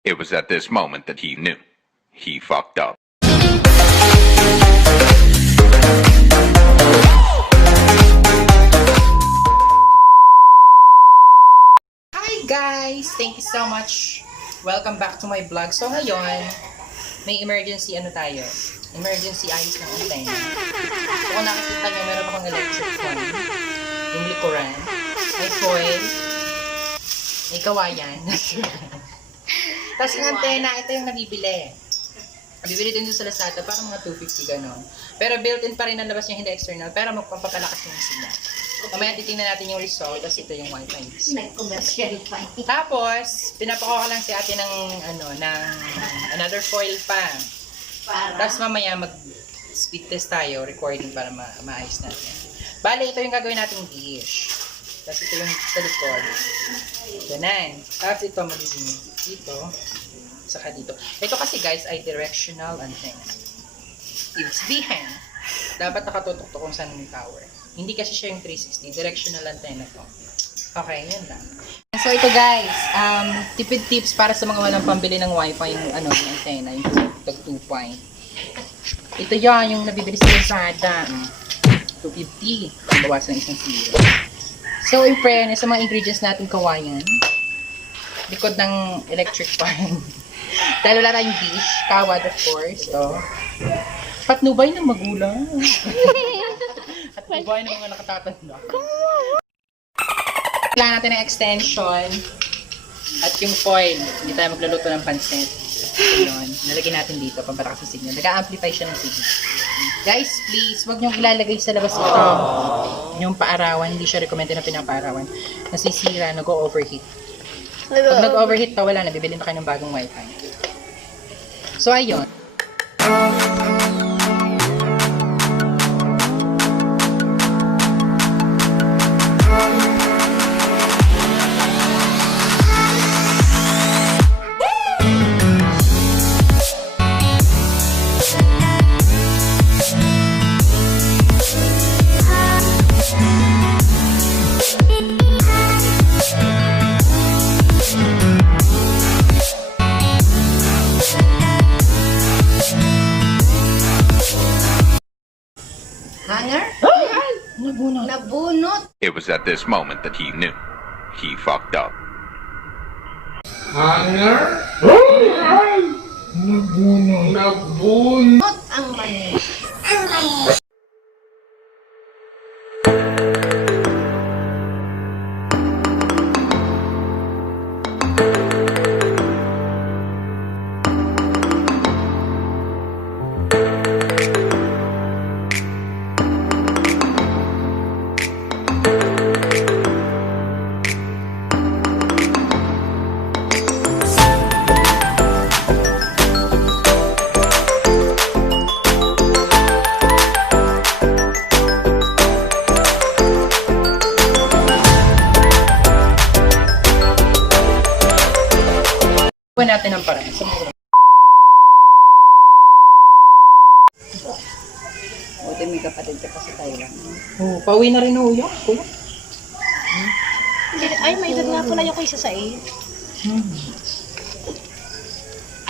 It was at this moment that he knew. He fucked up. Hi guys! Thank you so much. Welcome back to my vlog. So ngayon, may emergency tayo. Emergency ayos ng antenna. So kung nakikita nyo, meron akong electric fan. Yung likuran. May foil. May kawayan. Tapos yung antena, ito yung nabibili. Nabibili din sa Lazada, parang mga 250 gano'n. Pero built-in pa rin ang labas niya, hindi external. Pero magpapalakas yung signal. Mamaya titingnan natin yung result, tapos ito yung Wi-Fi. Nag-commercial pa. Tapos, pinapako lang si ate ng, ng another foil pa. Tapos mamaya mag-speed test tayo, recording para maayos natin. Bale, ito yung gagawin nating dish. Tapos ito yung sa likod. Ganan. Tapos ito magiging dito. Saka dito. Ito kasi guys ay directional antenna. Ibig sabihin, dapat nakatutok to kung saan yung tower. Hindi kasi siya yung 360. Directional antenna to. Okay, yun lang. So ito guys, tipid tips para sa mga walang pambili ng wifi yung yung antenna, yung tag 2 point. Ito yan, yung nabibili sa Lazada. 250. Bawasan ng isang zero. So in fairness, sa mga ingredients natin kawayan, likod ng electric fan. Dahil wala tayong dish, kawad of course. So, patnubay ng magulang. Patnubay ng mga nakatatanda. Kailangan natin ng extension at yung foil. Hindi tayo magluluto ng pansit. Yun. Nalagyan natin dito, pampatakas sa signal. Nag-amplify siya ng signal. Guys, please, huwag niyong ilalagay sa labas ito. Yung paarawan, hindi siya recommended na pinapaarawan. Nasisira, nag-overheat. Pag nag-overheat pa, wala na. Bibili na kayo ng bagong wifi. So, ayun. Hanger? Nabunot. Nabunot. It was at this moment that he knew. He fucked up. Hanger? Nabunot. Not ang mani. Ang mani. Gawin natin ang paraan. Buti may kapatid ka pa sa Taiwan. Oh, pauwi na rin ho yun. Kuya. Ay, may edad nga pala yung kaysa sa Ay,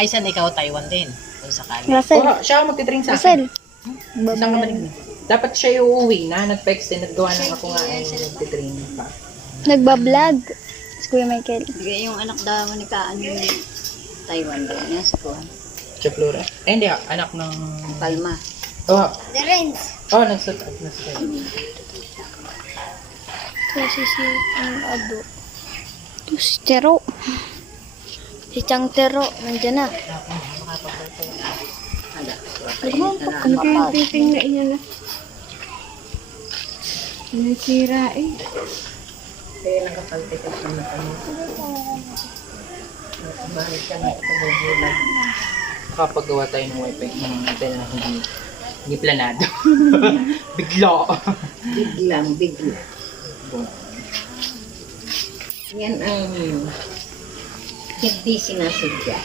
saan ikaw? Taiwan din. Kung sakali. Oh, siya ang magtitrain sa akin. Isang kamalik na. Dapat siya yung uuwi na. Nag-text din. Naggawa na ako nga ay nagtitrain pa. Nagbablog. Si Kuya Michael. Bigay yung anak daw ni Kaan yung Taiwan doon niya sa Kuhan. Siya Flora. Eh, hindi. Anak ng... Palma. Oh, The Rens. oh, nagsutag. Ito si Ado. Ito si Tero. Si Chang Tero. Nandiyan na. Ano kaya piping na iyan na? Nasira eh. Kaya nakapalpitas na ano. Bahay siya na ipag-ulan. Nakapagawa tayo ng wifi. Natin na hindi planado. Bigla. Bigla. Yan ang hindi sinasadya.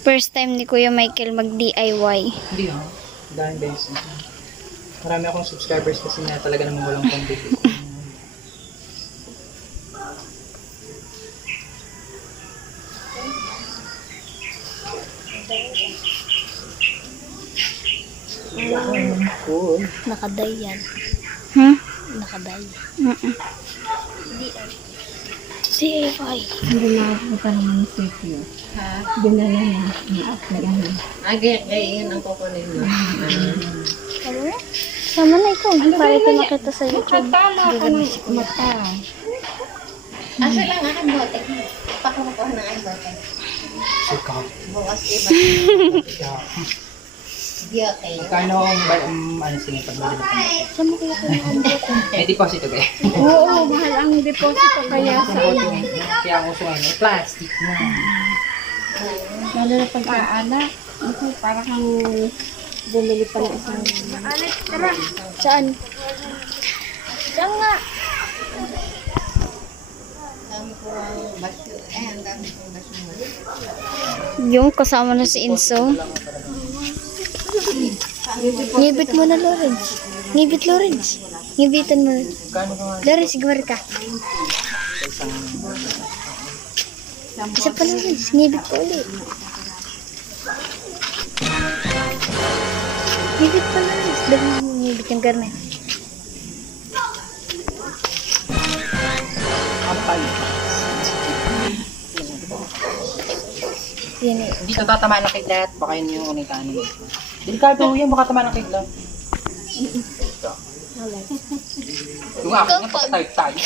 First time ni Kuya Michael mag-DIY. Hindi ha. Dahil guys. Marami akong subscribers kasi na talaga namang walang pambili. Cool. Nakaday yan. Nakaday. DIY. Ginagawa pa naman sa iyo. Ha? Dinala niya. Yun ang kukunin mo. Ano? Sama na ikaw. Para ito makita sa YouTube. Tama ka ng mata. Asa lang aking bote. Pakukuha ng aking bote. Sikaw. Bukas iba. Di okay. Magkano ang sige, pagbali na kami? Saan mo kaya ito nakabote? May deposit ba? Oo, mahal ang deposito kaya sa iyo. Kaya ang uso ay plastic na. Lalo na pag-aala. Okay, para kang bumili pa ng isang... Saan? Saan nga? Dami ko ang basyo. Ang dami kong basyo. Yung kasama na si Inso. Ngibit mo na, Lawrence. Ngibit, Lawrence. Ngibitan mo na. Magkano ka nga? Lawrence, sigmari ka. Isa pa, Lawrence. Ngibit ko ulit. Ngibit pa, Lawrence. Dami mo ngibit yung garnet. Ampal. Yan eh. Dito tatamaan ng kidlat. Baka yun yung unitan. Delikado yan. Baka tamaan ng kidlat. Yung akin nga pagka-type.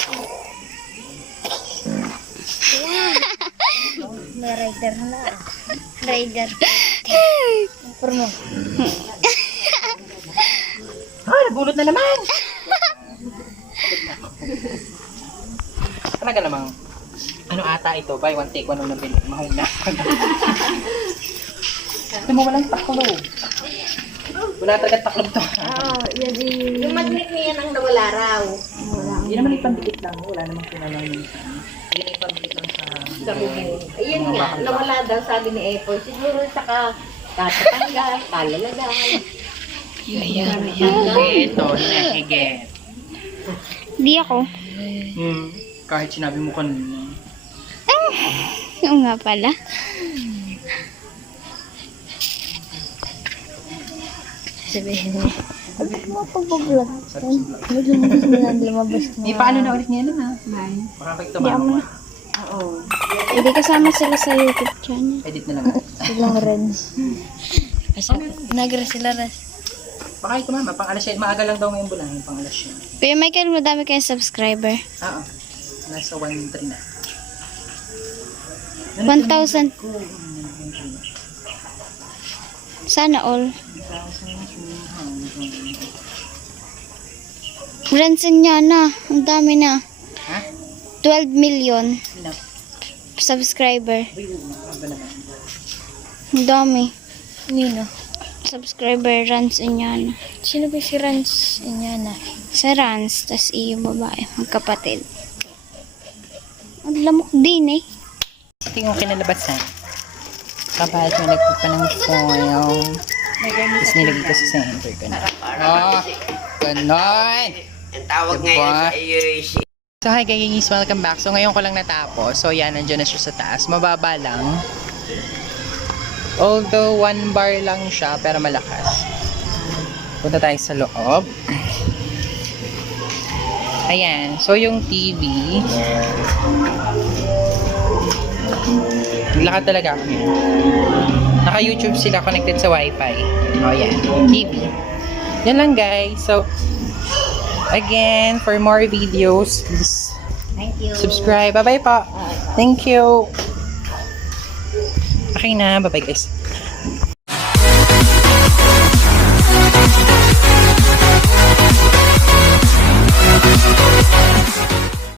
May rider na. Rider. Puro mo. Nabulot na naman! Talaga namang, ano ata ito? Buy one take one nung nabili. Mahuna. Ito mo walang taklob. Wala talaga taklob to. Yung magnet niya nang nawala raw. Hindi naman ipandikit lang. Wala namang kinalang yun sa ano. Hindi na ipandikit lang sa Ayun nga, nawala daw sabi ni Apple. Siguro saka tatanggal, talalagay. Ito, higit. Di ako. Kahit sinabi mo kanina. Oo nga pala. Sabihin mo. Sabi mo pag-vlog. Lumabas na. Paano na ulit niya na? Baka pagtumaan mo. Oo. Hindi kasama sila sa YouTube channel. Edit na lang. Silang Rens. Nagra sila Rens. Baka ito mama, pang alas 7. Maaga lang daw ngayon bulan. Pang alas 7. Kuya Michael, madami kayong subscriber. Oo. Nasa 1.3 na. 1,000. Sana all. Ransom niya na. Ang dami na. Ha? 12 million Sino? subscriber. Uy, ano naman? Ang dami. Nino. Subscriber Rans Inyana. Sino ba si Rans Inyana? Si Rans, tas iyo babae. Magkapatid. Ang lamok din eh. Tingin ko kinalabasan. Kapalit mo nagpupa ng foil. Tapos nilagay ko sa center ko na. Ganon! Ang tawag ngayon sa iyo is So hi guys, welcome back. So ngayon ko lang natapos. So yan, nandiyan na siya sa taas. Mababa lang. Although 1 bar lang siya, pero malakas. Punta tayo sa loob. Ayan. So yung TV. Naglakad talaga ako yun. Naka-YouTube sila connected sa Wifi. O yan. TV. Yan lang guys. So again, for more videos, please Thank you. subscribe. Bye-bye po. Thank you. Okay na. Bye-bye guys.